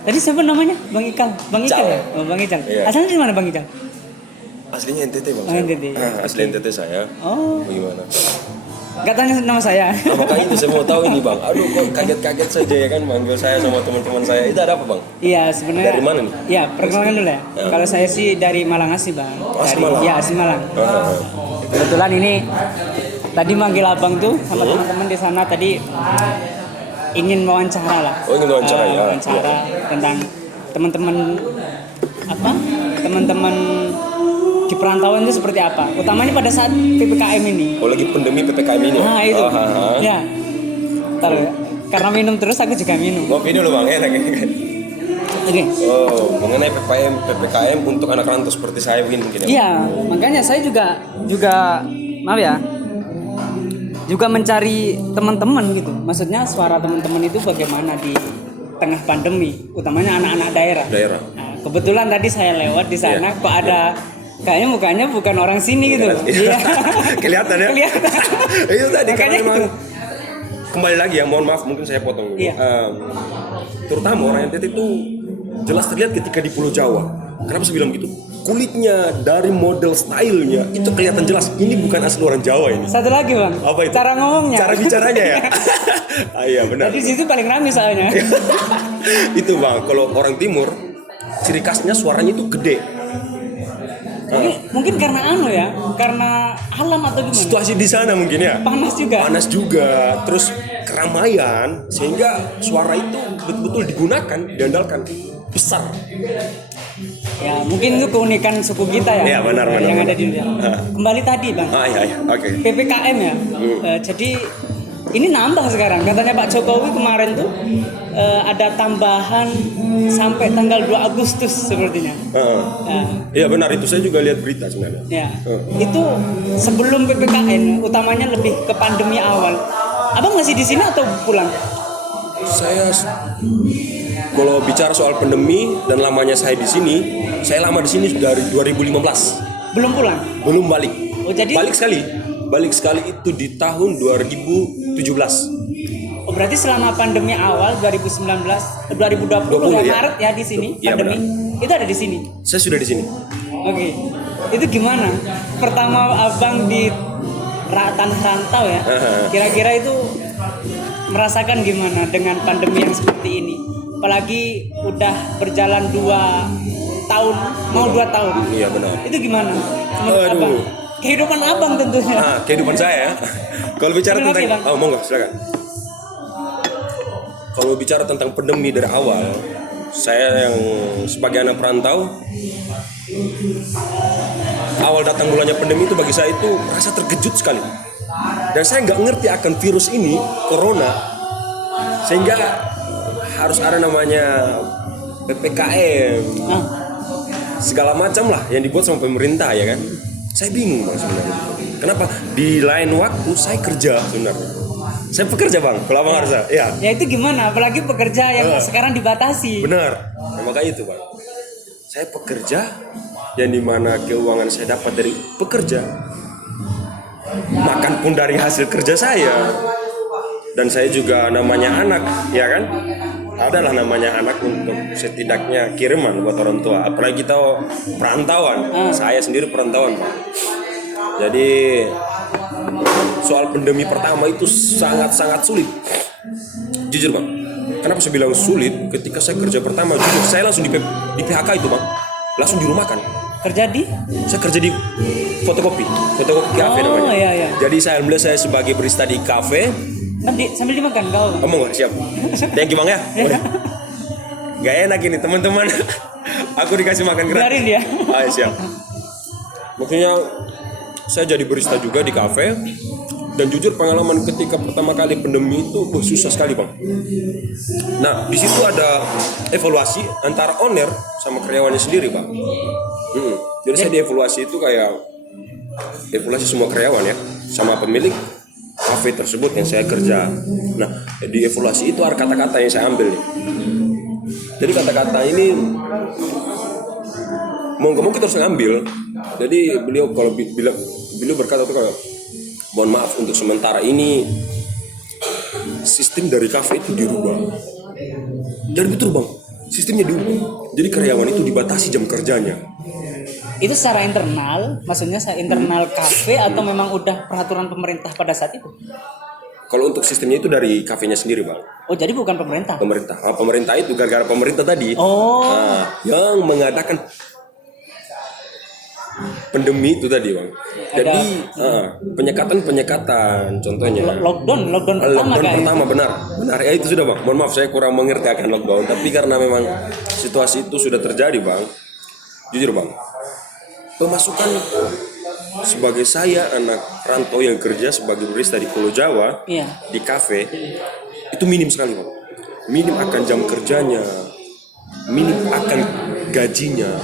Tadi siapa namanya? Bang Ikal. Bang Ikal ya? Oh, Bang Ikal. Iya. Asalnya dari mana Bang Ikal? Aslinya NTT bang. Oh, NTT. Asli NTT saya. Oh, Bagaimana? enggak tanya nama saya. Nah, makanya itu saya mau tahu ini bang. Aduh kok kaget-kaget saja ya kan manggil saya sama teman-teman saya. Itu ada apa bang? Iya, sebenarnya. Dari mana nih? Iya, perkenalkan dulu ya. Ya. Kalau saya sih dari Malang asli, Bang. Asli Malang? Iya, asli Malang. Ah, Kebetulan ini tadi manggil Abang tuh sama teman-teman di sana tadi ingin wawancara lah. Oh, ingin wawancara, ya. Wawancara tentang teman-teman apa? Teman-teman di perantauan itu seperti apa? Utamanya pada saat PPKM ini. Oh lagi pandemi PPKM ini ya? Nah, itu. Ah. Ya. Ntar, karena minum terus aku juga minum. Ngopi dulu bang, enak. Oke. Oh, mengenai PPKM untuk anak rantau seperti saya mungkin ya? Iya, makanya saya juga maaf ya. Juga mencari teman-teman gitu. Maksudnya suara teman-teman itu bagaimana di tengah pandemi, utamanya anak-anak daerah. Nah, kebetulan tadi saya lewat di sana kok ada kayaknya mukanya bukan orang sini gitu. Iya. Kelihatan ya? Kelihatan. Itu tadi karena Makanya memang itu. kembali lagi ya, mohon maaf mungkin saya potong dulu. Iya. Terutama orang NTT itu jelas terlihat ketika di Pulau Jawa. Kenapa saya bilang gitu? Kulitnya dari model stylenya itu kelihatan jelas. Ini bukan asli orang Jawa ini. Satu lagi bang. Apa itu? Cara ngomongnya. Cara bicaranya ya. Iya benar. Tadi situ paling ramai soalnya. Itu bang, kalau orang Timur ciri khasnya suaranya itu gede. Mungkin karena karena alam atau gimana? Situasi di sana mungkin ya. Panas juga. Terus keramaian sehingga suara itu betul-betul digunakan, diandalkan besar. Ya mungkin itu keunikan suku kita ya. Iya, benar. Yang ada di Indonesia. Kembali tadi bang. Iya, oke. PPKM ya. Jadi ini nambah sekarang. Katanya Pak Jokowi kemarin tuh ada tambahan sampai tanggal 2 Agustus sepertinya. Iya benar, itu saya juga lihat berita sebenarnya. Ya. Itu sebelum PPKM, utamanya lebih ke pandemi awal. Abang masih di sini atau pulang? Saya kalau bicara soal pandemi dan lamanya saya di sini, saya lama di sini dari 2015. Belum pulang? Belum balik. Oh, jadi Balik sekali itu di tahun 2017. Oh, berarti selama pandemi awal 2020 ya, ya. Maret ya di sini Iya, pandemi. benar. Itu ada di sini. Saya sudah di sini. Oke. Itu gimana? Pertama Abang di tanah rantau ya. Kira-kira itu merasakan gimana dengan pandemi yang seperti ini? Apalagi udah berjalan 2 tahun, mau 2 tahun. Iya benar. Itu gimana menurut Abang? Kehidupan Abang tentunya. Kehidupan saya ya. Kalau bicara Terima kasih, tentang Bang. monggo silakan. Kalau bicara tentang pandemi dari awal, saya yang sebagai anak perantau, awal datang mulanya pandemi itu bagi saya itu merasa terkejut sekali. Dan saya nggak ngerti akan virus ini, corona, sehingga harus ada namanya PPKM, segala macam lah yang dibuat sama pemerintah ya kan. Saya bingung bang sebenarnya. Kenapa? Di lain waktu saya kerja sebenarnya. Saya pekerja bang, kalau abang harus ya. Ya itu gimana? Apalagi pekerja yang sekarang dibatasi. Benar, nah, makanya itu bang. Saya pekerja yang dimana keuangan saya dapat dari pekerja, makan pun dari hasil kerja saya. Dan saya juga namanya anak, ya kan? Adalah namanya anak untuk setidaknya kiriman buat orang tua. Apalagi kita perantauan, saya sendiri perantauan Pak. Jadi soal pandemi pertama itu sangat-sangat sulit. Jujur Bang, kenapa saya bilang sulit? Ketika saya kerja pertama, jujur saya langsung di PHK itu Bang. Langsung dirumahkan. Kerja di? Saya kerja di fotokopi kafe namanya. Iya. Jadi alhamdulillah saya sebagai barista di kafe. Sambil dimakan kau. Ngomong gak? Siap. Thank you Bang ya. Gak enak ini teman-teman. Aku dikasih makan gratis. Biarin dia. Siap. Makanya saya jadi barista juga di kafe. Dan jujur pengalaman ketika pertama kali pandemi itu susah sekali Bang. Nah di situ ada evaluasi antara owner sama karyawannya sendiri Bang. Jadi saya dievaluasi itu kayak evaluasi semua karyawan ya, sama pemilik kafe tersebut yang saya kerja. Nah di evaluasi itu ada kata-kata yang saya ambil nih. Jadi kata-kata ini mau nggak mau kita harus ngambil. Jadi beliau kalau beliau berkata tuh kayak, mohon maaf untuk sementara ini sistem dari kafe itu dirubah. Dan betul Bang, sistemnya diubah. Jadi karyawan itu dibatasi jam kerjanya. Itu secara internal, maksudnya internal kafe atau memang udah peraturan pemerintah pada saat itu? Kalau untuk sistemnya itu dari kafenya sendiri, Bang. Oh, jadi bukan pemerintah? Pemerintah itu gara-gara pemerintah tadi. Oh. Nah, yang mengadakan pandemi itu tadi, Bang. Jadi penyekatan contohnya. Lockdown pertama pertama benar ya, itu sudah, Bang. Mohon maaf saya kurang mengerti akan lockdown, tapi karena memang situasi itu sudah terjadi, Bang. Jujur, Bang. Pemasukan sebagai saya anak rantau yang kerja sebagai barista di Pulau Jawa, iya, di kafe itu minim sekali, Bang. Minim akan jam kerjanya, minim akan gajinya.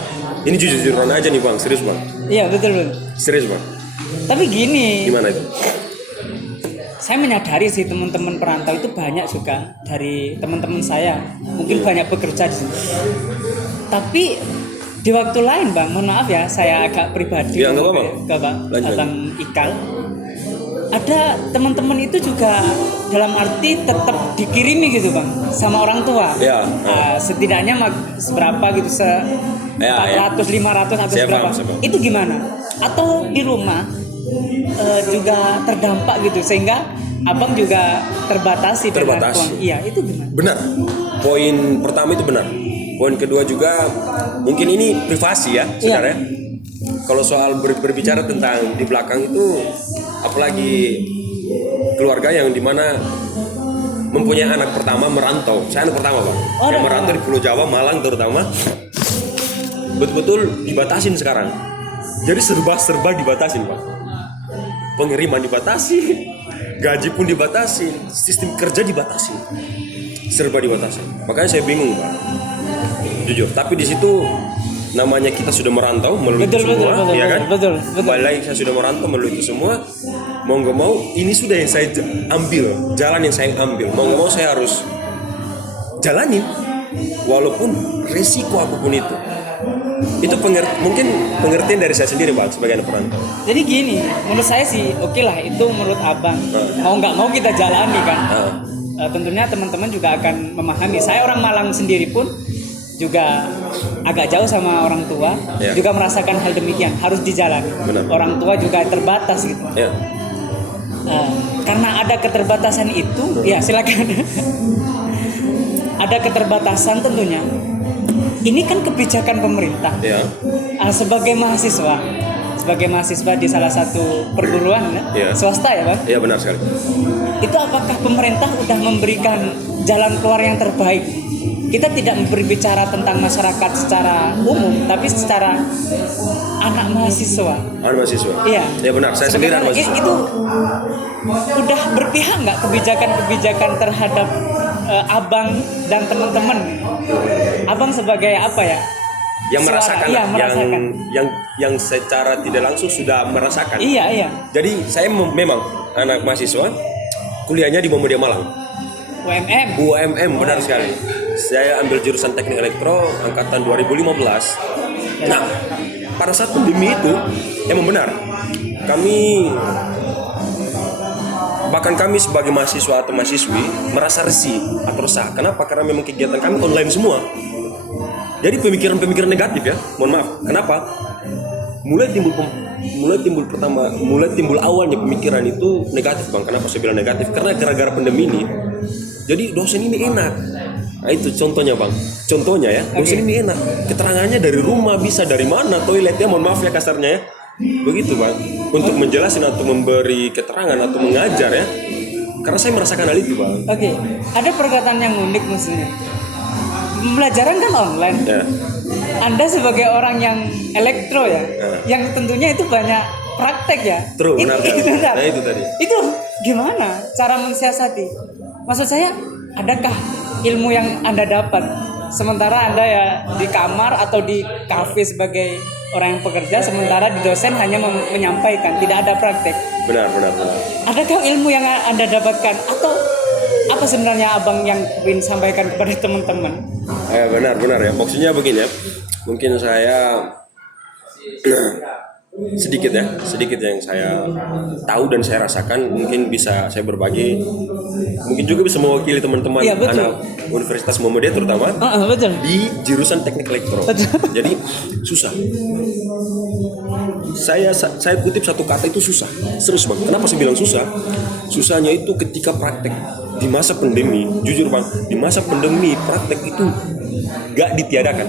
Ini jujur-jujuran aja nih, Bang, serius, Bang. Iya, betul. Serius, Bang. Tapi gini, Gimana itu? saya menyadari sih teman-teman perantau itu banyak juga dari teman-teman saya, mungkin banyak bekerja di sini. Tapi di waktu lain, Bang, mohon maaf ya, saya agak pribadi ya, ke Abang Ikal. Ada teman-teman itu juga dalam arti tetap dikirimi gitu, Bang, sama orang tua. Ya. Setidaknya seberapa gitu, 400, 500 atau seberapa. Itu gimana? Atau di rumah juga terdampak gitu sehingga Abang juga terbatasi. Iya, itu gimana? Benar. Poin pertama itu benar. Poin kedua juga mungkin ini privasi ya, saudara. Kalau soal berbicara tentang di belakang itu, apalagi keluarga yang dimana mempunyai anak pertama merantau. Saya anak pertama, Bang. Yang merantau di Pulau Jawa, Malang terutama, betul-betul dibatasin sekarang. Jadi serba dibatasin, Pak. Pengiriman dibatasi, gaji pun dibatasi, sistem kerja dibatasi, serba dibatasi. Makanya saya bingung, Pak. Jujur. Tapi di situ namanya kita sudah merantau melalui itu semua, ya kan? Betul. Kembali lagi saya sudah merantau melalui itu semua. Mau nggak mau, ini sudah yang saya ambil, jalan yang saya ambil. Mau nggak mau saya harus jalanin, walaupun resiko apapun itu. Itu mungkin pengertian dari saya sendiri, Pak, sebagai anak perantau. Jadi gini, menurut saya sih oke lah, itu menurut Abang. Mau nggak mau kita jalani kan. Tentunya teman-teman juga akan memahami. Saya orang Malang sendiri pun juga agak jauh sama orang tua, juga merasakan hal demikian, harus dijalani. Benar. Orang tua juga terbatas gitu. Ya. Karena ada keterbatasan itu, ya silakan. Ada keterbatasan tentunya. Ini kan kebijakan pemerintah. Ya. Sebagai mahasiswa di salah satu perguruan swasta ya, Bang? Iya, benar sekali. Itu apakah pemerintah sudah memberikan jalan keluar yang terbaik? Kita tidak berbicara tentang masyarakat secara umum, tapi secara anak mahasiswa. Anak mahasiswa? Iya. Ya benar, saya sendiri anak mahasiswa. Itu udah berpihak nggak kebijakan-kebijakan terhadap Abang dan teman-teman? Abang sebagai apa ya? Yang merasakan, merasakan. Yang secara tidak langsung sudah merasakan. Iya. Jadi saya memang anak mahasiswa, kuliahnya di Muhammadiyah Malang. UMM, benar sekali. Saya ambil jurusan teknik elektro angkatan 2015. Nah, pada saat pandemi itu emang benar. Kami sebagai mahasiswa atau mahasiswi merasa risih atau resah. Kenapa? Karena memang kegiatan kami online semua. Jadi pemikiran-pemikiran negatif ya. Mohon maaf. Kenapa? Mulai timbul awalnya pemikiran itu negatif, Bang. Kenapa saya bilang negatif? Karena gara-gara pandemi ini. Jadi dosen ini enak. Nah itu contohnya, Bang. Contohnya ya, dosen ini enak. Keterangannya dari rumah, bisa dari mana, toiletnya, mohon maaf ya kasarnya ya. Begitu, Bang. Untuk menjelaskan atau memberi keterangan atau mengajar ya. Karena saya merasakan hal itu, Bang. Ada perkataan yang unik maksudnya. Pembelajaran kan online. Ya. Anda sebagai orang yang elektro ya, yang tentunya itu banyak praktek ya. True, benar. Nah, itu tadi. Itu gimana cara mensiasati? Maksud saya, adakah ilmu yang Anda dapat sementara Anda ya di kamar atau di kafe sebagai orang yang pekerja, sementara di dosen hanya menyampaikan, tidak ada praktek? Benar. Adakah ilmu yang Anda dapatkan atau apa sebenarnya Abang yang ingin sampaikan kepada teman-teman? Benar ya. Maksudnya begini ya. Mungkin saya sedikit yang saya tahu dan saya rasakan, mungkin bisa saya berbagi, mungkin juga bisa mewakili teman-teman Iya, betul. anak Universitas Muhammadiyah terutama Betul. di jurusan teknik elektro. Jadi susah. Saya kutip satu kata itu susah. Serius bang. Kenapa saya bilang susah? Susahnya itu ketika praktek di masa pandemi. Jujur bang, di masa pandemi praktek itu gak ditiadakan.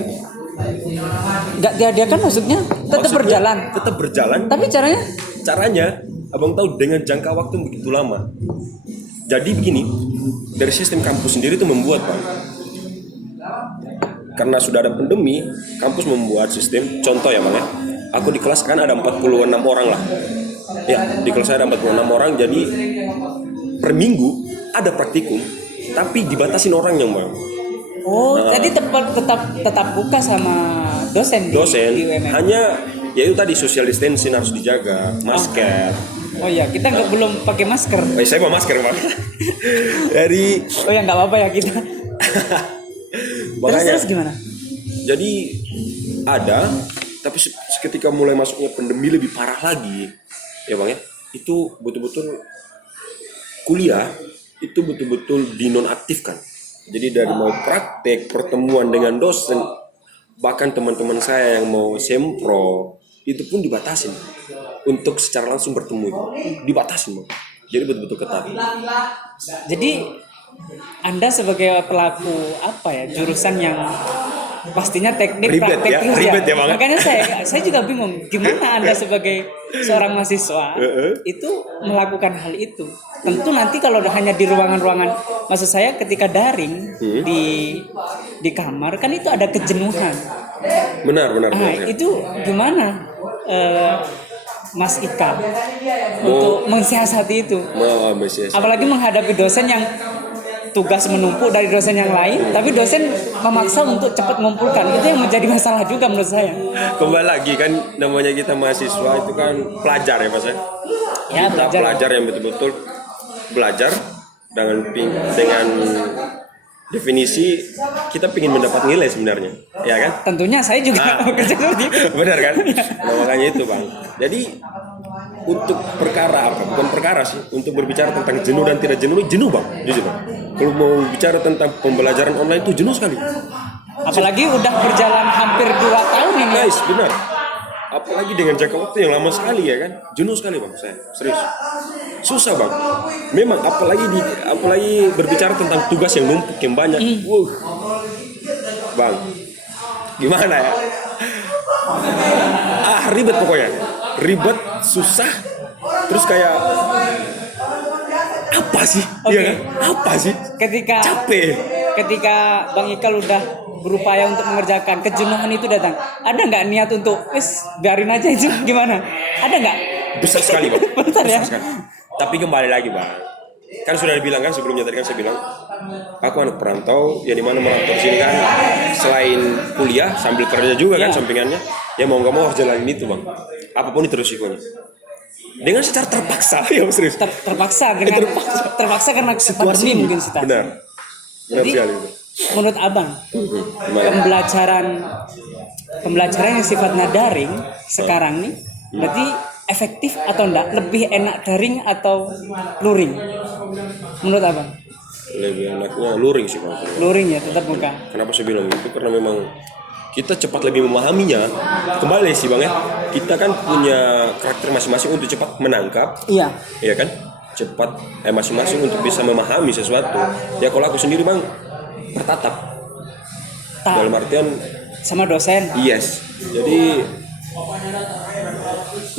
Nggak diadakan maksudnya tetap berjalan. Tetap berjalan. Tapi caranya? Caranya, abang tahu dengan jangka waktu yang begitu lama. Jadi begini, dari sistem kampus sendiri itu membuat bang. Karena sudah ada pandemi, kampus membuat sistem. Contoh ya bang ya. Aku di kelas kan ada 46 orang lah. Ya, di kelas saya ada 46 orang. Jadi per minggu ada praktikum, tapi dibatasin orangnya bang. Oh, jadi tetap buka sama dosen di UMM. Hanya ya itu tadi social distancing harus dijaga, masker. Oh iya, kita nggak belum pakai masker. Saya mau masker bang. Dari Oh ya nggak apa-apa ya kita. Terus gimana? Jadi ada, tapi ketika mulai masuknya pandemi lebih parah lagi, ya bang ya, itu betul-betul kuliah itu betul-betul dinonaktifkan. Jadi dari mau praktek, pertemuan dengan dosen, bahkan teman-teman saya yang mau sempro, itu pun dibatasin untuk secara langsung bertemu itu. Dibatasin bang. Jadi betul-betul ketat. Jadi Anda sebagai pelaku apa ya, jurusan yang pastinya teknik Ribet praktek ya, terus ribet ya, Bang. Makanya saya juga bingung gimana Anda sebagai seorang mahasiswa itu melakukan hal itu. Tentu nanti kalau hanya di ruangan-ruangan, maksud saya ketika daring di kamar kan itu ada kejenuhan. Benar. Itu gimana Mas Ika untuk mensiasati itu? Apalagi menghadapi dosen yang tugas menumpuk dari dosen yang lain, tapi dosen memaksa untuk cepat mengumpulkan. Itu yang menjadi masalah juga menurut saya. Kembali lagi kan, namanya kita mahasiswa itu kan pelajar ya Mas ya. Kita pelajar yang betul-betul belajar dengan definisi kita ingin mendapat nilai sebenarnya, ya kan? Tentunya saya juga bekerja seperti itu. Benar kan? Nah, makanya itu bang. Jadi untuk perkara apa? Bukan perkara sih. Untuk berbicara tentang jenuh dan tidak jenuh, jenuh bang. Jujur bang. Kalau mau bicara tentang pembelajaran online itu jenuh sekali. Apalagi udah berjalan hampir 2 tahun ini. Guys, benar. Apalagi dengan jangka waktu yang lama sekali ya kan, jenuh sekali bang, saya serius, susah bang. Memang apalagi berbicara tentang tugas yang numpuk yang banyak, bang, gimana ya? Ribet pokoknya, ribet, susah, terus kayak apa sih? Iya kan? Apa sih? Ketika Bang Ikal udah berupaya untuk mengerjakan, kejenuhan itu datang. Ada nggak niat untuk, biarin aja itu gimana? Ada nggak? Besar sekali bang. Bentar ya. Sekali. Tapi kembali lagi bang, kan sudah dibilang kan sebelumnya tadi kan saya bilang, aku anak perantau, ya dimana merantau di sini kan selain kuliah sambil kerja juga kan sampingannya, ya mau nggak mau harus jalanin itu bang. Apapun itu resikonya. Dengan secara terpaksa, ya serius. Terpaksa karena situasi mungkin sih. Benar. Jadi menurut abang pembelajaran yang sifatnya daring sekarang nih berarti efektif atau enggak? Lebih enak daring atau luring? Menurut abang? Lebih enaknya luring sih kalau luring ya, tetap muka. Kenapa saya bilang itu? Karena memang kita cepat lebih memahaminya. Kembali sih bang ya, kita kan punya karakter masing-masing untuk cepat menangkap. Iya kan, cepat masing-masing untuk bisa memahami sesuatu. Ya kalau aku sendiri bang bertatap dalam artian sama dosen. Yes, jadi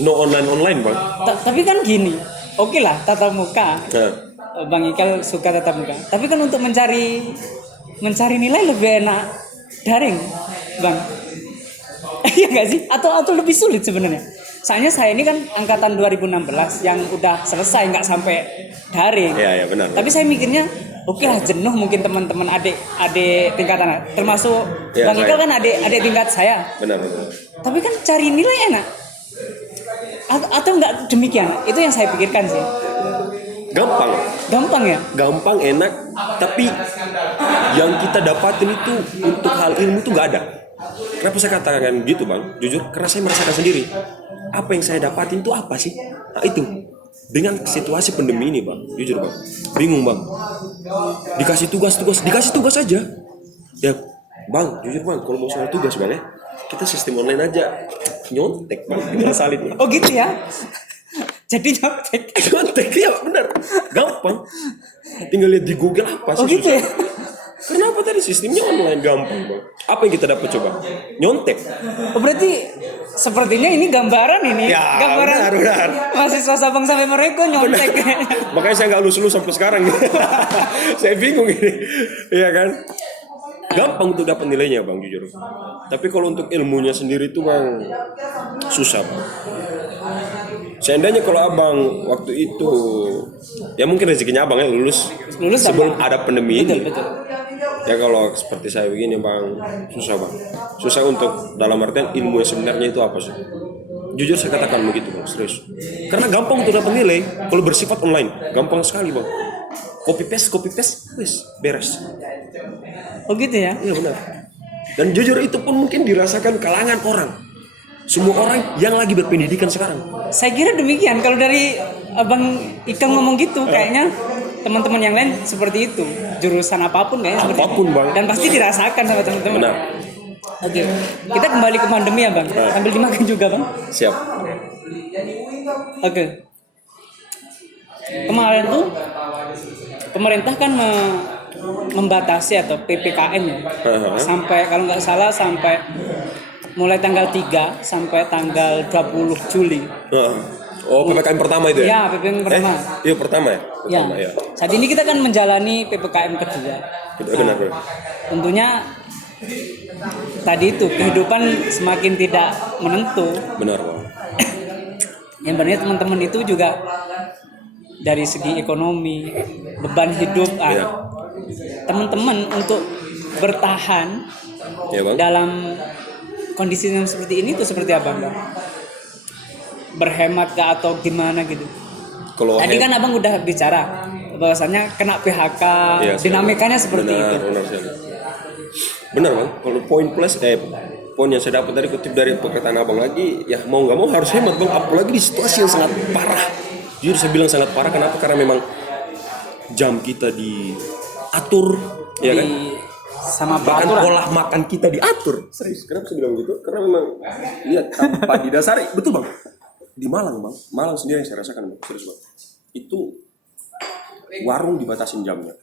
no online bang. Tapi kan gini, oke lah tatap muka. Bang Ikal suka tatap muka. Tapi kan untuk mencari nilai lebih enak daring, bang. Iya nggak sih? Atau lebih sulit sebenarnya? Soalnya saya ini kan angkatan 2016 yang udah selesai, nggak sampai daring. Iya benar. Tapi saya mikirnya, oke lah jenuh mungkin teman-teman adik tingkatan, termasuk Bang Ikal kan adik tingkat saya. Benar. Tapi kan cari nilai enak. Atau enggak demikian? Itu yang saya pikirkan sih. Gampang ya? Gampang, enak, tapi yang kita dapatin itu untuk hal ilmu itu nggak ada. Kenapa saya katakan gitu bang? Jujur, karena saya merasakan sendiri. Apa yang saya dapatin itu apa sih? Nah itu. Dengan situasi pandemi ini bang, jujur bang, bingung bang. Dikasih tugas aja. Ya bang, jujur bang, kalau mau soal tugas bang ya, kita sistem online aja. Nyontek bang, kita salin. Oh gitu ya. Jadi nyontek. Nyontek ya benar, gampang. Tinggal lihat di Google apa sih. Oh gitu susah. ya. Kenapa tadi sistemnya online gampang bang? Apa yang kita dapat coba? Nyontek. Oh, berarti sepertinya ini gambaran ini. Ya, Gambaran benar. mahasiswa Sabang sampai Merauke nyontek. Makanya saya nggak lulus sampai sekarang. Saya bingung ini, iya kan? Gampang untuk dapat nilainya bang, jujur. Tapi kalau untuk ilmunya sendiri itu bang susah bang. Seandainya kalau abang waktu itu, ya mungkin rezekinya abang ya lulus sebelum ada pandemi ini. Betul. Ya kalau seperti saya begini bang, susah bang. Susah untuk dalam artian ilmu yang sebenarnya itu apa sih? Jujur saya katakan begitu bang, serius. Karena gampang untuk dapat nilai kalau bersifat online, gampang sekali bang. Copy paste, wis beres. Oh gitu ya. Iya benar. Dan jujur itu pun mungkin dirasakan kalangan orang. Semua orang yang lagi berpendidikan sekarang. Saya kira demikian. Kalau dari Abang Ikang ngomong gitu, kayaknya teman-teman yang lain seperti itu. Jurusan apapun kayaknya seperti Apapun, itu. Bang. Dan pasti dirasakan sama teman-teman. Benar. Oke, kita kembali ke pandemi ya bang. Sambil dimakan juga bang. Siap. Oke. Kemarin tuh pemerintah kan membatasi atau PPKM ya. Sampai kalau nggak salah sampai mulai tanggal 3 sampai tanggal 20 Juli. Oh, PPKM pertama itu ya? Ya, PPKM pertama. Iya pertama ya? Ya. Pertama, ya. Saat ini kita kan menjalani PPKM kedua. Benar. Tentunya tadi itu kehidupan semakin tidak menentu. Benar bang. Yang benar teman-teman itu juga dari segi ekonomi, beban hidup, Iya. teman-teman untuk bertahan Iya bang. dalam kondisi yang seperti ini tuh seperti apa bang? Berhemat kah atau gimana gitu? Kalau Tadi kan abang udah bicara bahwasannya kena PHK, Iya, dinamikanya seperti itu. Benar sekali. Benar bang. Kalau poin yang saya dapat dari kutip dari perkataan abang lagi, ya mau nggak mau harus hemat bang. Apalagi di situasi yang sangat parah. Jujur saya bilang sangat parah. Kenapa? Karena memang jam kita diatur, ya kan? Sama Bahkan peraturan. pola makan kita diatur. Serius, kenapa saya bilang gitu? Karena memang lihat tanpa didasari, betul bang. Di Malang bang, Malang sendiri yang saya rasakan bang, serius bang. Itu warung dibatasin jamnya.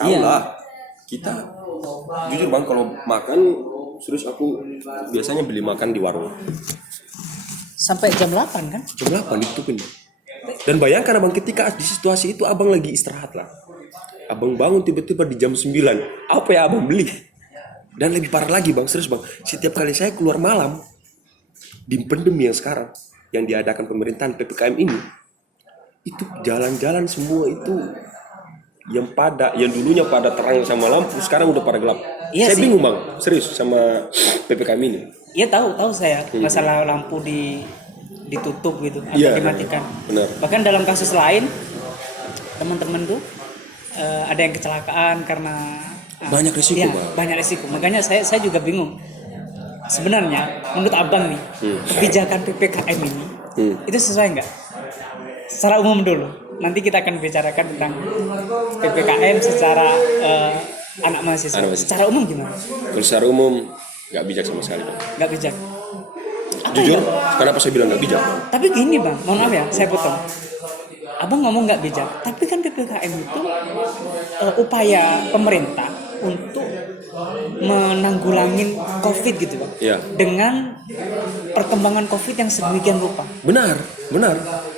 Tahu lah, kita jujur bang kalau makan, serius aku biasanya beli makan di warung. Sampai jam 8 kan? Jam 8 ditutupin bang. Dan bayangkan abang ketika di situasi itu abang lagi istirahat lah. Abang bangun tiba-tiba di jam 9. Apa ya abang beli? Dan lebih parah lagi bang, serius bang. Setiap kali saya keluar malam di pandemi yang sekarang yang diadakan pemerintahan PPKM ini, itu jalan-jalan semua itu yang dulunya pada terang sama lampu sekarang udah pada gelap. Iya Saya sih. bingung bang, serius sama PPKM ini. Iya tahu saya masalah lampu ditutup gitu atau Iya, dimatikan. benar. Bahkan dalam kasus lain teman-teman tuh ada yang kecelakaan karena Banyak risiko, iya, Bang. banyak risiko. Makanya saya juga bingung. Sebenarnya menurut abang nih kebijakan PPKM ini itu sesuai nggak? Secara umum dulu. Nanti kita akan bicarakan tentang PPKM secara anak mahasiswa. Secara umum gimana? Kalau secara umum nggak bijak sama sekali bang. Nggak bijak. Jujur, kenapa saya bilang nggak bijak? Tapi gini bang, mohon maaf ya, saya potong. Abang ngomong nggak bijak, tapi kan PPKM itu upaya pemerintah untuk menanggulangi COVID gitu bang. Iya. Dengan perkembangan COVID yang sedemikian rupa. Benar.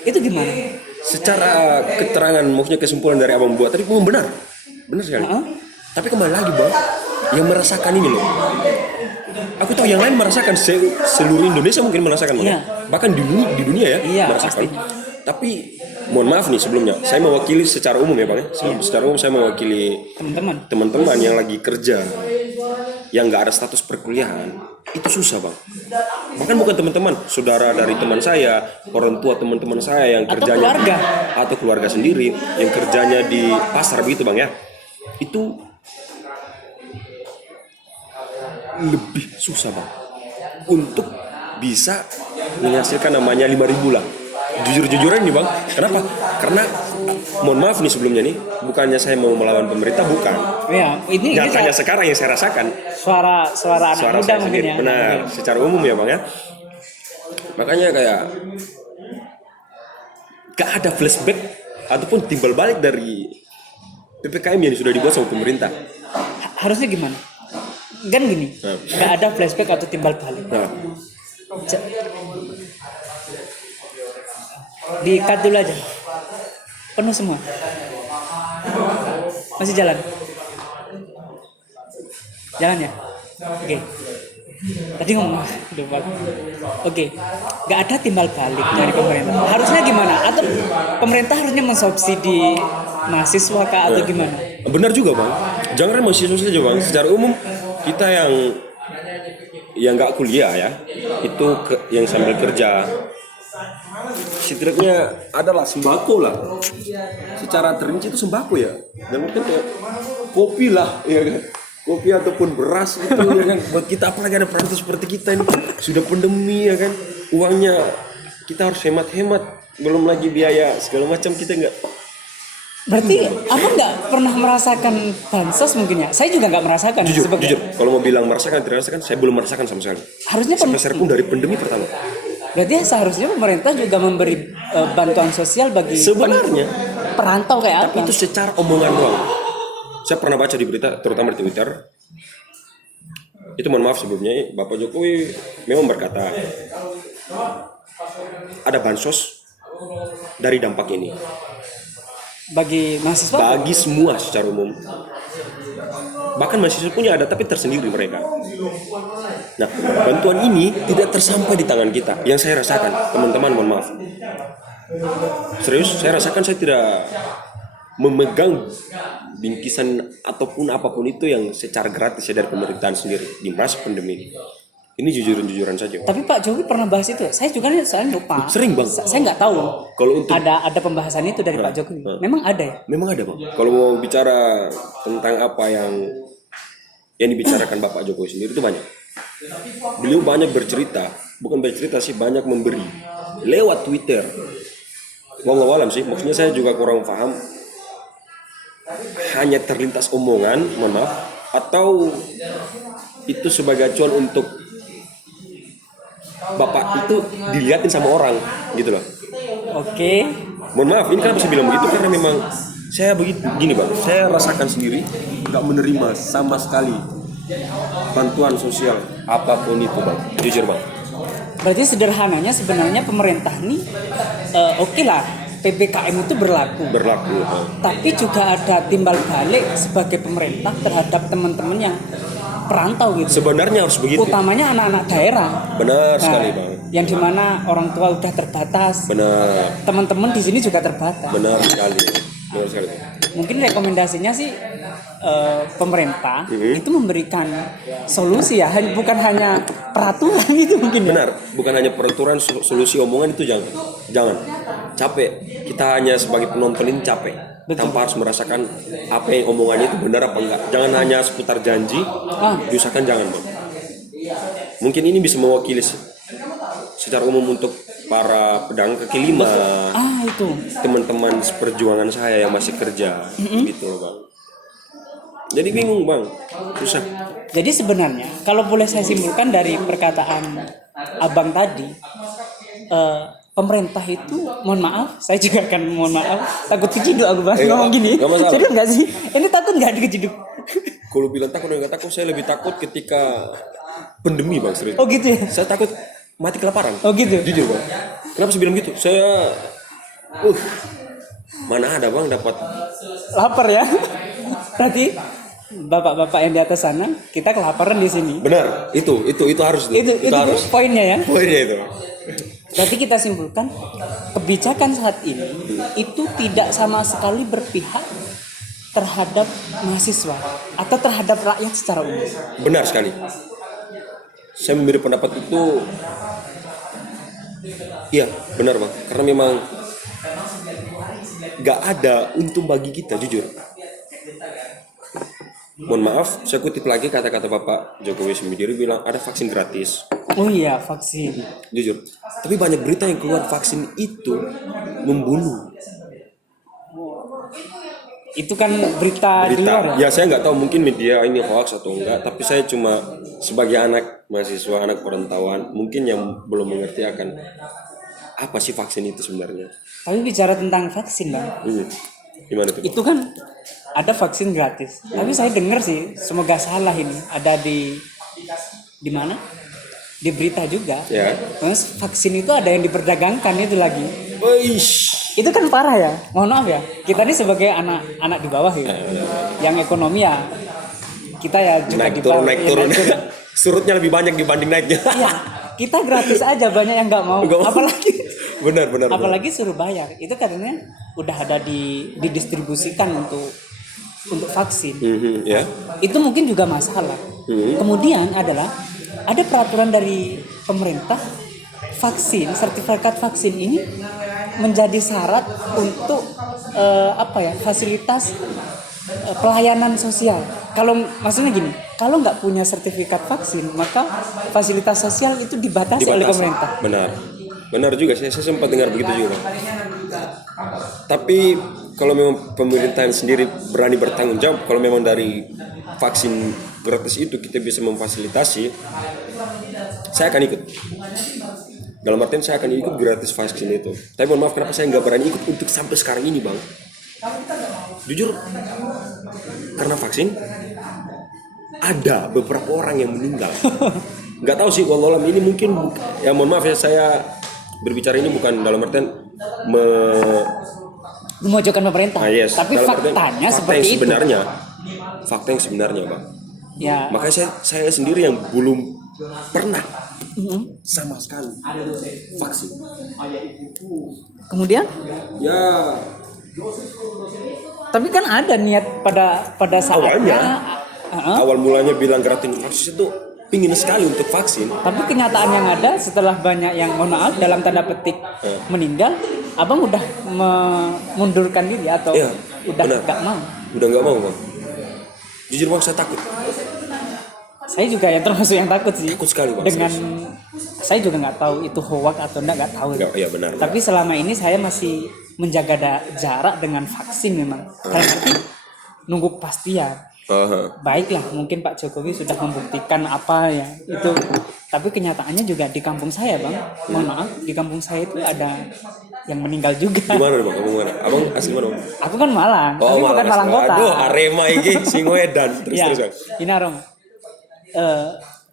Itu gimana? Secara keterangan, maksudnya kesimpulan dari abang buat tadi memang benar sekali. Tapi kembali lagi bang, yang merasakan ini loh. Aku tahu yang lain merasakan, seluruh Indonesia mungkin merasakan, Iya. bahkan di dunia ya Iya, merasakan. pasti. Tapi mohon maaf nih sebelumnya, saya mewakili secara umum ya bang. Secara umum saya mewakili teman-teman yang lagi kerja, yang nggak ada status perkuliahan, itu susah bang. Bahkan bukan teman-teman, saudara dari teman saya, orang tua teman-teman saya yang Atau kerjanya keluarga. atau keluarga sendiri yang kerjanya di pasar begitu bang ya, itu lebih susah bang untuk bisa menghasilkan namanya 5.000 lah. Jujur-jujuran nih bang, kenapa? Karena mohon maaf nih sebelumnya nih, bukannya saya mau melawan pemerintah, bukan. Ya, ini Nyatanya sekarang yang saya rasakan suara anak suara muda saya mungkin sendiri, ya. benar, secara umum ya bang ya. Makanya kayak gak ada flashback ataupun timbal balik dari PPKM yang sudah dibuat sama pemerintah. Harusnya gimana? Kan gini, Nah. nggak ada flashback atau timbal balik. Nah, Di-cut dulu aja. Penuh semua. Masih jalan? Jalan ya? Oke. Tadi ngomong lupa. Oke. Nggak ada timbal balik dari pemerintah. Harusnya gimana? Atau pemerintah harusnya mensubsidi mahasiswa kah atau gimana? benar juga bang. Jangan mahasiswa saja bang. Secara umum kita yang nggak kuliah ya, itu yang sambil kerja, setidaknya adalah sembako lah. Secara terinci itu sembako ya. Dan mungkin kayak kopi lah, ya kan? Kopi ataupun beras gitu ya kan. Buat kita apalagi ada perantau seperti kita ini sudah pandemi ya kan. Uangnya kita harus hemat-hemat. Belum lagi biaya segala macam kita nggak. Berarti apa nggak pernah merasakan bansos mungkin ya? Saya juga nggak merasakan. Jujur. Kalau mau bilang merasakan tidak merasakan, saya belum merasakan sama sekali. Harusnya Sampai pun dari pandemi pertama. berarti seharusnya pemerintah juga memberi bantuan sosial bagi Sebenarnya perantau kayak tapi apa? itu secara omongan doang. Saya pernah baca di berita, terutama di Twitter. Itu mohon maaf sebelumnya, Bapak Jokowi memang berkata ada bansos dari dampak ini Bagi mahasiswa? bagi semua secara umum. Bahkan mahasiswa punya ada, tapi tersendiri mereka. Nah, bantuan ini tidak tersampai di tangan kita. Yang saya rasakan, teman-teman mohon maaf. Serius, saya rasakan saya tidak memegang bingkisan ataupun apapun itu yang secara gratis ya dari pemerintahan sendiri di masa pandemi ini. Ini jujuran saja. Tapi Pak Jokowi pernah bahas itu. Saya juga soalnya lupa. Sering bang. Saya nggak tahu. Kalau untuk Ada pembahasan itu dari Pak Jokowi. Memang ada ya? memang ada bang. Kalau mau bicara tentang apa yang dibicarakan Bapak Jokowi sendiri itu banyak. Beliau banyak bercerita, bukan bercerita sih, banyak memberi lewat Twitter. Wallahu alam sih, maksudnya saya juga kurang paham. Hanya terlintas omongan, mohon maaf, atau itu sebagai acuan untuk Bapak itu dilihatin sama orang, gitu loh. Oke. Mohon maaf, ini kenapa saya bilang begitu karena memang saya begitu gini bang, saya rasakan sendiri nggak menerima sama sekali bantuan sosial apapun itu bang, jujur bang. Berarti sederhananya sebenarnya pemerintah nih oke lah PPKM itu berlaku. Berlaku. Tapi juga ada timbal balik sebagai pemerintah terhadap teman-teman yang perantau gitu. Sebenarnya harus begitu. Utamanya anak-anak daerah. Benar sekali bang. Yang dimana orang tua udah terbatas. Benar. Teman-teman di sini juga terbatas. Benar sekali. Benar sekali. Mungkin rekomendasinya sih pemerintah itu memberikan solusi ya, bukan hanya peraturan itu mungkin. Benar, bukan hanya peraturan, solusi omongan itu jangan. Capek. Kita hanya sebagai penonton ini capek. Betul. Tanpa harus merasakan apa yang omongannya itu benar apa enggak. Jangan hanya seputar janji, diusahakan jangan bang. Mungkin ini bisa mewakili secara umum untuk para pedagang kaki lima, Itu teman-teman seperjuangan saya yang masih kerja, gitu loh bang. Jadi bingung bang, susah. Jadi sebenarnya kalau boleh saya simpulkan dari perkataan abang tadi, pemerintah itu, mohon maaf, saya juga akan mohon maaf, takut keciduk aku bang ngomong gini. Jadi enggak sih? Ini takut nggak keciduk? Kalau bilang takut enggak takut, saya lebih takut ketika pandemi bang, serius. Oh gitu ya? Saya takut mati kelaparan. Oh gitu? Jujur bang. Kenapa saya bilang gitu? Saya, mana ada bang dapat Lapar ya? Berarti bapak-bapak yang di atas sana, kita kelaparan di sini. benar. Itu harus. Itu Harus. poinnya ya. Poinnya itu. Berarti kita simpulkan kebijakan saat ini itu tidak sama sekali berpihak terhadap mahasiswa atau terhadap rakyat secara umum. Benar sekali. Saya memberi pendapat itu, iya benar bang. Karena memang gak ada untung bagi kita, jujur. mohon maaf, saya kutip lagi kata-kata Bapak Jokowi sendiri bilang ada vaksin gratis. Oh iya, vaksin. Jujur, tapi banyak berita yang keluar vaksin itu membunuh. Itu kan berita di luar ya? Ya saya nggak tahu mungkin media ini hoax atau enggak, tapi saya cuma sebagai anak mahasiswa, anak perantauan, mungkin yang belum mengerti akan apa sih vaksin itu sebenarnya. Tapi bicara tentang vaksin Bang, Gimana tuh? itu kan ada vaksin gratis. Tapi saya dengar sih, semoga salah ini, ada di mana? Di berita juga. Ya. Terus vaksin itu ada yang diperdagangkan itu lagi. Weish. Itu kan parah ya. Mohon maaf ya. Kita ini sebagai anak di bawah ya. Yang ekonomi ya kita ya juga Naik di turun, bawah. naik Ya, turun. Surutnya lebih banyak dibanding naiknya. Iya. Kita gratis aja, banyak yang nggak mau. Nggak mau. Apalagi benar. apalagi suruh bayar. Itu katanya udah ada didistribusikan untuk vaksin. Ya. Itu mungkin juga masalah. Kemudian adalah ada peraturan dari pemerintah, sertifikat vaksin ini menjadi syarat untuk fasilitas pelayanan sosial. Kalau maksudnya gini, kalau nggak punya sertifikat vaksin, maka fasilitas sosial itu dibatasi oleh pemerintah. Benar juga, saya sempat dengar begitu juga. Tapi kalau memang pemerintahan sendiri berani bertanggung jawab, kalau memang dari vaksin gratis itu kita bisa memfasilitasi, saya akan ikut. Dalam artian saya akan ikut gratis vaksin itu. Tapi mohon maaf, kenapa saya nggak berani ikut untuk sampai sekarang ini Bang? Jujur, karena vaksin ada beberapa orang yang meninggal. Nggak tahu sih, wallahualam ini mungkin ya mohon maaf ya, saya berbicara ini bukan dalam artian Memojokkan pemerintah. yes, Tapi faktanya seperti itu. Fakta yang sebenarnya Bang. Ya. Makanya saya sendiri yang belum pernah sama sekali vaksin. Kemudian? Ya. Tapi kan ada niat pada saatnya. Awal mulanya bilang gratis vaksin itu pingin sekali untuk vaksin. Tapi kenyataan yang ada setelah banyak yang mohon maaf dalam tanda petik meninggal, abang udah memundurkan diri atau udah nggak mau? Udah nggak mau Bang. Jujur Bang, saya takut. Saya juga yang termasuk yang takut sih. Takut sekali Bang. Dengan saya juga nggak tahu itu hoax atau nggak tahu. Iya benar. Tapi selama ini saya masih menjaga jarak dengan vaksin memang. Dalam arti nunggu kepastian. Baiklah, mungkin Pak Jokowi sudah membuktikan apa ya itu. Tapi kenyataannya juga di kampung saya Bang, mohon maaf, di kampung saya itu ada yang meninggal juga. Di mana Bang? Kamu mana? Abang asli mana Bang? Aku kan Malang, tapi bukan Malang kota. Aduh, Arema iki Singoedan. Terus Bang. Ini Aroma.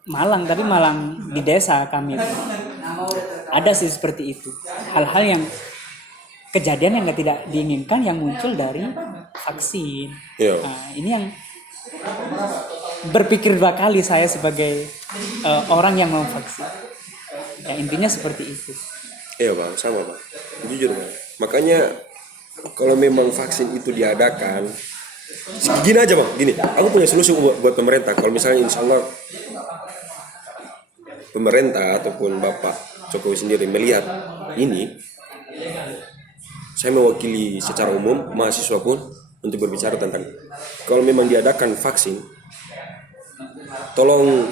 Malang, tapi Malang di desa kami. Ada sih seperti itu. Hal-hal yang kejadian yang tidak diinginkan yang muncul dari vaksin. Nah, ini yang berpikir dua kali saya sebagai orang yang mau vaksin. Ya intinya seperti itu. Iya Bang, sama Bang. Jujur Bang. Makanya kalau memang vaksin itu diadakan, gini aja Bang, gini. Aku punya solusi buat pemerintah. Kalau misalnya insya Allah pemerintah ataupun Bapak Jokowi sendiri melihat ini, saya mewakili secara umum mahasiswa pun untuk berbicara tentang kalau memang diadakan vaksin, tolong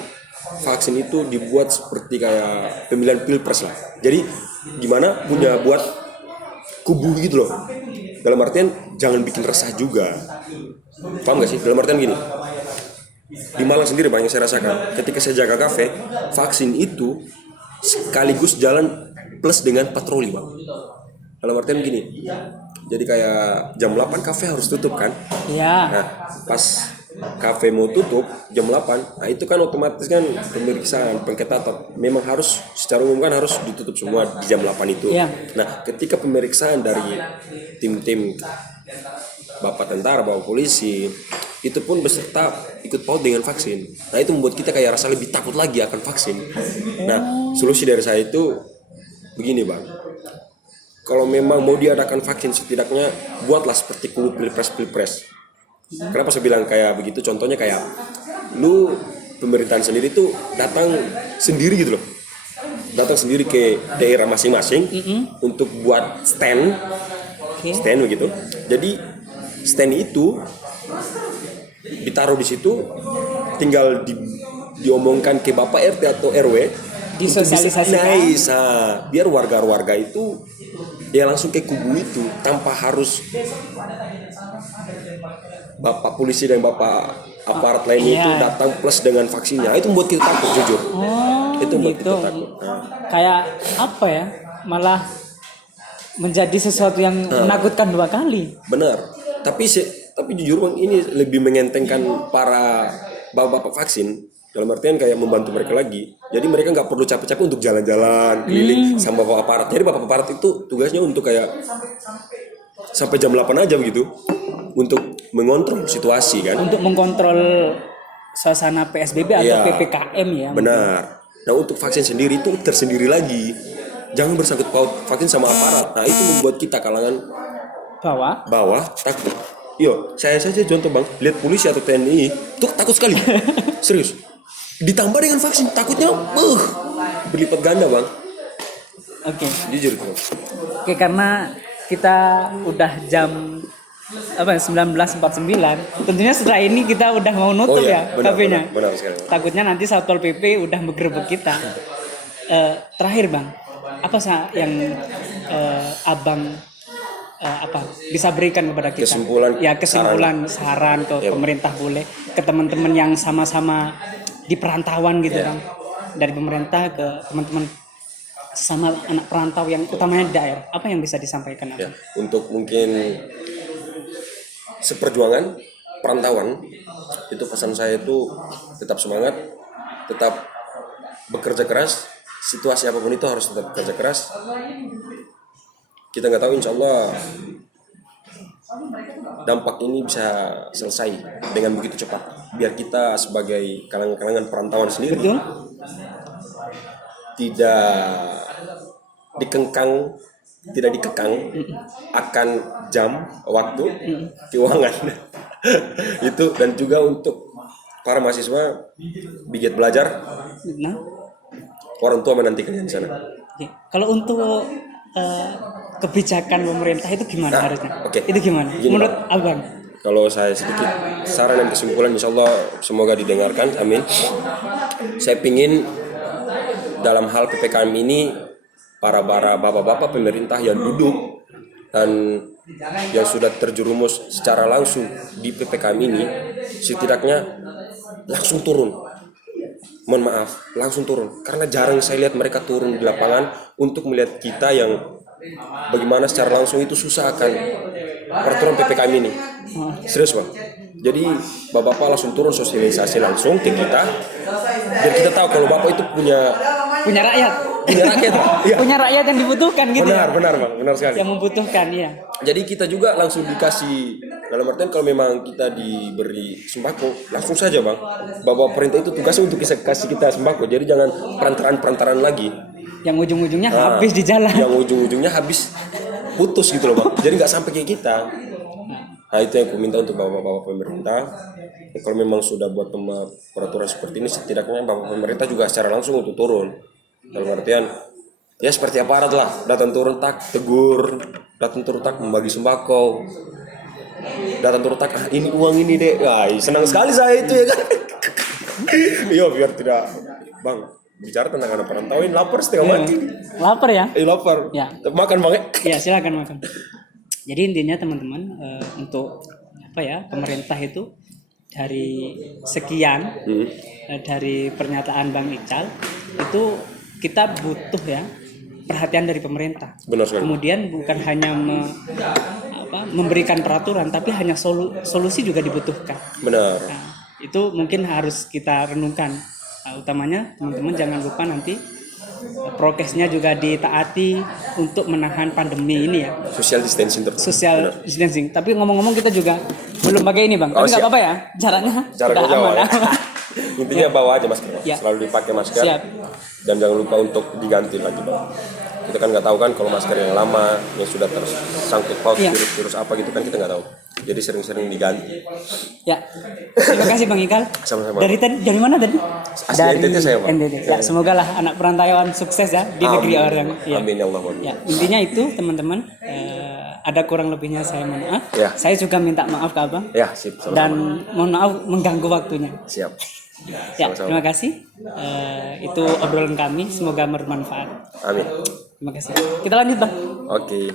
vaksin itu dibuat seperti kayak pemilihan pilpres lah. Jadi gimana punya buat kubu gitu loh. Dalam artian jangan bikin resah juga. Paham gak sih? Dalam artian gini, di Malang sendiri banyak saya rasakan ketika saya jaga kafe, vaksin itu sekaligus jalan plus dengan patroli Bang. Dalam artian gini, jadi kayak jam 8 kafe harus tutup kan? Iya. Nah pas kafe mau tutup jam 8, nah itu kan otomatis kan pemeriksaan, pengketatan memang harus secara umum kan harus ditutup semua di jam 8 itu. Iya. Nah ketika pemeriksaan dari tim-tim Bapak tentara, Bapak polisi itu pun beserta ikut paut dengan vaksin. Nah itu membuat kita kayak rasa lebih takut lagi akan vaksin. Nah solusi dari saya itu begini Bang, kalau memang mau diadakan vaksin setidaknya buatlah seperti kubu pilpres. Kenapa saya bilang kayak begitu? Contohnya kayak lu pemerintahan sendiri tuh datang sendiri gitu loh, datang sendiri ke daerah masing-masing untuk buat stand begitu. Jadi stand itu ditaruh di situ, tinggal diomongkan ke Bapak RT atau RW, disosialisasikan. Biar warga-warga itu ya langsung ke kubu itu tanpa harus Bapak polisi dan Bapak aparat lainnya itu datang plus dengan vaksinnya. Itu membuat kita takut jujur. Itu membuat gitu. kita takut. Kayak apa ya? Malah menjadi sesuatu yang menakutkan dua kali. Benar. Tapi jujur Bang, ini lebih mengentengkan para bapak-bapak vaksin, dalam artian kayak membantu mereka lagi. Jadi mereka nggak perlu capek-capek untuk jalan-jalan keliling sama bapak aparat. Jadi bapak aparat itu tugasnya untuk kayak sampai jam 8 aja begitu, untuk mengontrol situasi kan. Untuk mengkontrol suasana PSBB atau Iya, PPKM ya. Benar. Nah untuk vaksin sendiri itu tersendiri lagi. Jangan bersangkut paut vaksin sama aparat. Nah itu membuat kita kalangan bawah takut. Yo, saya saja contoh Bang, lihat polisi atau TNI itu takut sekali. Serius. Ditambah dengan vaksin, takutnya berlipat ganda Bang. Oke. Jujur itu. Oke, karena kita udah jam 19.49. Tentunya setelah ini kita udah mau nutup kafenya. Benar sekali. Takutnya nanti Satpol PP udah menggerebek kita. Terakhir Bang, apa yang Abang bisa berikan kepada kita? Kesimpulan saran ke pemerintah boleh, ke teman-teman yang sama-sama di perantauan gitu Bang. Dari pemerintah ke teman-teman sama anak perantau yang utamanya di daerah, apa yang bisa disampaikan Abang? Untuk mungkin seperjuangan perantauan itu pesan saya itu tetap semangat, tetap bekerja keras, situasi apapun itu harus tetap bekerja keras. Kita nggak tahu, insya Allah dampak ini bisa selesai dengan begitu cepat. Biar kita sebagai kalangan perantauan sendiri tidak dikekang akan jam, waktu, keuangan. Itu, dan juga untuk para mahasiswa giat belajar. Orang tua menantikan di sana. Kalau untuk kebijakan pemerintah itu gimana harusnya? Itu gimana? Gini, menurut Abang? Kalau saya sedikit saran dan kesimpulan, insya Allah semoga didengarkan, amin. Saya pingin dalam hal PPKM ini para bapak-bapak pemerintah yang duduk dan yang sudah terjerumus secara langsung di PPKM ini setidaknya langsung turun. Mohon maaf, langsung turun, karena jarang saya lihat mereka turun di lapangan untuk melihat kita yang bagaimana secara langsung itu susah akan peraturan PPKM ini. Serius Bang. Jadi bapak-bapak langsung turun sosialisasi langsung ke kita, biar kita tahu kalau bapak itu punya rakyat. Ya. Punya rakyat yang dibutuhkan gitu. Benar Bang, benar sekali. Yang membutuhkan, iya. Jadi kita juga langsung dikasih, dalam artian kalau memang kita diberi sembako, langsung saja Bang. Bapak perintah itu tugasnya untuk kasih kita sembako. Jadi jangan perantaran lagi. Yang ujung-ujungnya habis di jalan. Yang ujung-ujungnya habis putus gitu loh Bang. Jadi nggak sampai kayak kita. Nah itu yang aku minta untuk bapak-bapak pemerintah. Kalau memang sudah buat peraturan seperti ini, setidaknya bapak pemerintah juga secara langsung untuk turun. Dalam artian ya seperti aparat lah, datang turun tak tegur, datang turun tak membagi sembako, datang turun tak ini uang ini deh. Senang sekali saya itu ya kan. Iya biar tidak Bang bicara tentang anak perantau ini lapar setengah mati. Lapar ya? Lapar. Ya. Makan Bang ya? Ya silakan makan. Jadi intinya teman-teman untuk pemerintah itu dari sekian dari pernyataan Bang Ical itu kita butuh perhatian dari pemerintah. Benar sekali. Kemudian bukan hanya memberikan peraturan, tapi hanya solusi juga dibutuhkan. Benar. Nah, itu mungkin harus kita renungkan. Utamanya teman-teman jangan lupa nanti prokesnya juga ditaati untuk menahan pandemi ini ya. Social distancing terus. Social distancing. Tapi ngomong-ngomong kita juga belum pakai ini Bang. Tapi nggak apa-apa ya. Jaraknya aman. Intinya bawa aja masker. Ya. Selalu dipakai masker. Siap. Dan jangan lupa untuk diganti lagi Bang. Kita kan nggak tahu kan kalau masker yang lama yang sudah tersangkut paut virus apa gitu kan kita nggak tahu. Jadi sering-sering diganti. Ya. Terima kasih Bang Ikal. Sama-sama. Dari mana tadi? Dari NTT saya Bang. NTT. Ya, semoga lah anak perantauan sukses ya di negeri orang. Amin ya Allah. Ya, intinya itu teman-teman ada kurang lebihnya saya mohon maaf. Ya. Saya juga minta maaf ke Abang. Ya, sip. Sama-sama. Dan mohon maaf mengganggu waktunya. Siap. Ya, Sama-sama. terima kasih. Itu obrolan kami, semoga bermanfaat. Amin. Terima kasih. Kita lanjut, Bang. Oke.